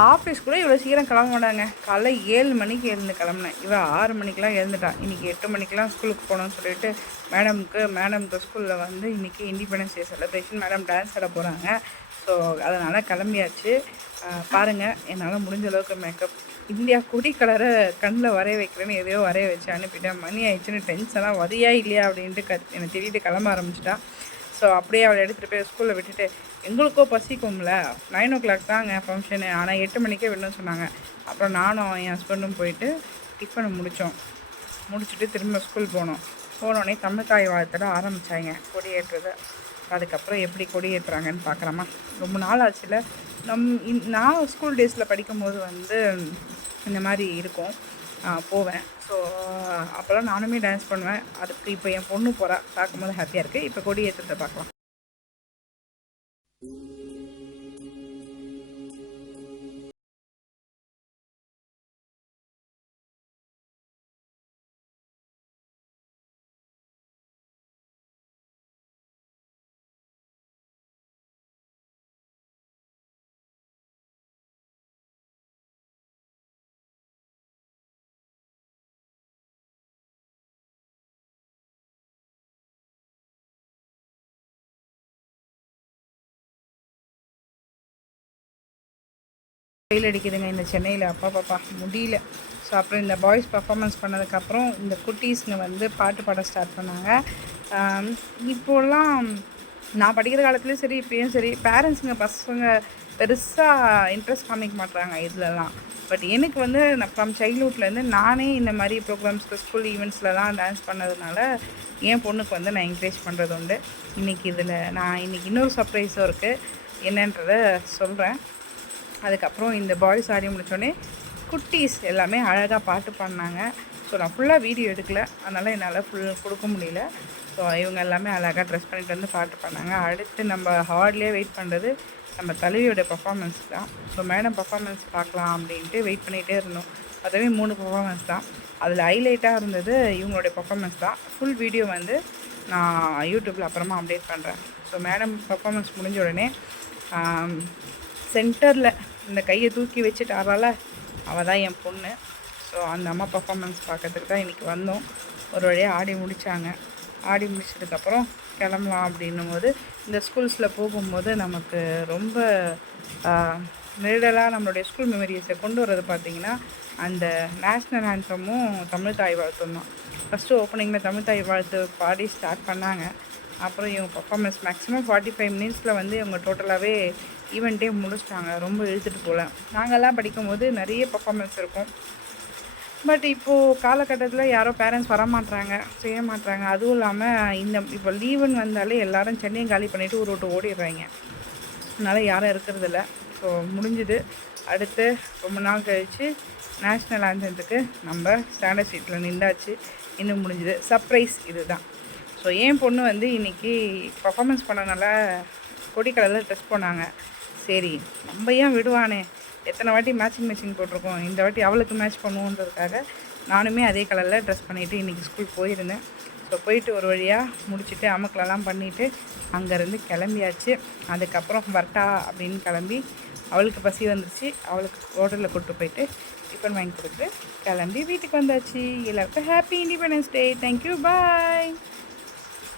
Office கூட இவ்வளோ சீக்கிரம் கிளம்ப மாட்டாங்க. காலைல 7 மணிக்கு எழுந்து கிளம்புனேன். இவ 6 மணிக்கெலாம் எழுந்துட்டா. இன்றைக்கி 8 மணிக்கெலாம் ஸ்கூலுக்கு போகணும்னு சொல்லிட்டு மேடம்க்கு ஸ்கூலில் வந்து இன்றைக்கி independence day celebration. Madam dance ஆட போகிறாங்க. ஸோ அதனால் கிளம்பியாச்சு. பாருங்கள், என்னால் முடிஞ்ச அளவுக்கு மேக்கப் இந்தியா கொடி கலரை கண்ணில் வரைய வைக்கிறேன்னு எதையோ வரைய வச்சு அனுப்பிட்டேன். மணி ஆயிடுச்சுன்னு டென்ஷனாக வரியா இல்லையா அப்படின்ட்டு என்னை திட்டிட்டு கிளம்ப ஆரம்பிச்சிட்டா. ஸோ அப்படியே அவளை எடுத்துகிட்டு போய் ஸ்கூலில் விட்டுட்டு, எங்களுக்கோ பசிக்கும்ல, 9 o'clock தாங்க ஃபங்க்ஷனு, ஆனால் 8 மணிக்கே விடணும்னு சொன்னாங்க. அப்புறம் நானும் என் ஹஸ்பண்டும் போயிட்டு டிஃபனை முடிச்சுட்டு திரும்ப ஸ்கூல் போனோடனே தமிழ்தாய் வாழ்த்தோட ஆரம்பித்தாங்க கொடியேற்றுறதை. அதுக்கப்புறம் எப்படி கொடியேற்றுறாங்கன்னு பார்க்குறோமா. ரொம்ப நாள் ஆச்சுல. நான் ஸ்கூல் டேஸில் படிக்கும்போது வந்து இந்த மாதிரி இருக்கும், போவேன். ஸோ அப்போல்லாம் நானுமே டான்ஸ் பண்ணுவேன். அதுக்கு இப்போ என் பொண்ணு போகிறா, பார்க்கும்போது ஹாப்பியாக இருக்குது. இப்போ கொடி ஏற்றத்தை பார்க்கலாம். வெயில் அடிக்குதுங்க இந்த சென்னையில். அப்பா முடியல. ஸோ அப்புறம் இந்த பாய்ஸ் பர்ஃபார்மன்ஸ் பண்ணதுக்கப்புறம் இந்த குட்டீஸுங்க வந்து பாட்டு பாட ஸ்டார்ட் பண்ணாங்க. இப்போலாம் நான் படிக்கிற காலத்துலேயும் சரி, இப்போயும் சரி, பேரண்ட்ஸுங்க பசங்க பெருசாக இன்ட்ரெஸ்ட் காமிக்க மாட்டுறாங்க இதிலலாம். பட் எனக்கு வந்து நான் ஃப்ரம் சைல்ட்ஹுட்லேருந்து நானே இந்த மாதிரி ப்ரோக்ராம்ஸ்க்கு ஸ்கூல் ஈவெண்ட்ஸ்லலாம் டான்ஸ் பண்ணதுனால என் பொண்ணுக்கு வந்து நான் என்கரேஜ் பண்ணுறது உண்டு. இன்றைக்கி இன்னொரு சர்ப்ரைஸும் இருக்குது, என்னன்றதை சொல்கிறேன். அதுக்கப்புறம் இந்த பாய்ஸ் ஆடி முடித்தோடனே குட்டீஸ் எல்லாமே அழகாக பாட்டு பாடினாங்க. ஸோ நான் ஃபுல்லாக வீடியோ எடுக்கலை, அதனால் என்னால் கொடுக்க முடியல. ஸோ இவங்க எல்லாமே அழகாக ட்ரெஸ் பண்ணிட்டு வந்து பாட்டு பாடினாங்க. அடுத்து நம்ம ஹார்ட்லேயே வெயிட் பண்ணுறது நம்ம தலைவியோட பர்ஃபார்மன்ஸ் தான். ஸோ மேடம் பர்ஃபார்மன்ஸ் பார்க்கலாம் அப்படின்ட்டு வெயிட் பண்ணிகிட்டே இருந்தோம். அதுவே 3 பர்ஃபார்மன்ஸ் தான். அதில் ஹைலைட்டாக இருந்தது இவங்களுடைய பர்ஃபார்மன்ஸ் தான். ஃபுல் வீடியோ வந்து நான் யூடியூப்பில் அப்புறமா அப்டேட் பண்ணுறேன். ஸோ மேடம் பர்ஃபார்மன்ஸ் முடிஞ்ச உடனே சென்டரில் இந்த கையை தூக்கி வச்சுட்டு ஆறால அவள் தான் என் பொண்ணு. ஸோ அந்த அம்மா பர்ஃபார்மன்ஸ் பார்க்கறதுக்கு தான் இன்றைக்கி வந்தோம். ஒரு வழியாக ஆடி முடித்தாங்க. ஆடி முடிச்சதுக்கப்புறம் கிளம்பலாம் அப்படின்னும் போது இந்த ஸ்கூல்ஸில் போகும்போது நமக்கு ரொம்ப நெருடலாக நம்மளுடைய ஸ்கூல் மெமரிஸை கொண்டு வர்றது பார்த்திங்கன்னா அந்த நேஷ்னல் ஆந்தமும் தமிழ்தாய் வாழ்த்தும் தான். ஃபஸ்ட்டு ஓப்பனிங்கில் தமிழ்தாய் வாழ்த்து பாடி ஸ்டார்ட் பண்ணாங்க. அப்புறம் இவங்க பர்ஃபார்மன்ஸ் மேக்ஸிமம் 45 மினிட்ஸில் வந்து இவங்க டோட்டலாகவே ஈவெண்ட்டே முடிச்சிட்டாங்க. ரொம்ப இழுத்துட்டு போகல. நாங்கள்லாம் படிக்கும்போது நிறைய பர்ஃபார்மன்ஸ் இருக்கும். பட் இப்போது காலகட்டத்தில் யாரோ பேரண்ட்ஸ் வரமாட்றாங்க, செய்ய மாட்றாங்க. அதுவும் இல்லாமல் இப்போ லீவுன்னு வந்தாலே எல்லோரும் சென்னையை காலி பண்ணிவிட்டு ஊர் விட்டு ஓடிடுறாங்க. அதனால் யாரும் இருக்கிறதில்ல. ஸோ முடிஞ்சுது. அடுத்து ரொம்ப நாள் கழித்து நேஷ்னல் ஆந்தத்துக்கு நம்ம ஸ்டாண்டர்ட் சீட்டில் நின்றாச்சு. இன்னும் முடிஞ்சுது. சர்ப்ரைஸ் இது தான். ஸோ என் பொண்ணு வந்து இன்றைக்கி பர்ஃபார்மன்ஸ் பண்ணனால கொடி கலரில் ட்ரெஸ் போனாங்க. சரி, நம்ம ஏன் விடுவானே, எத்தனை வாட்டி மேட்சிங் போட்டிருக்கோம், இந்த வாட்டி அவளுக்கு மேட்ச் பண்ணுவோன்றதுக்காக நானுமே அதே கலரில் ட்ரெஸ் பண்ணிவிட்டு இன்றைக்கி ஸ்கூல் போயிருந்தேன். ஸோ போயிட்டு ஒரு வழியாக முடிச்சுட்டு அமக்கலெல்லாம் பண்ணிவிட்டு அங்கேருந்து கிளம்பியாச்சு. அதுக்கப்புறம் வரட்டா அப்படின்னு கிளம்பி அவளுக்கு பசி வந்துருச்சு. அவளுக்கு ஹோட்டலில் கூப்பிட்டு போயிட்டு டிஃபன் வாங்கி கொடுத்து கிளம்பி வீட்டுக்கு வந்தாச்சு. எல்லாருக்கும் ஹாப்பி இண்டிபெண்டன்ஸ் டே. தேங்க்யூ, பாய்.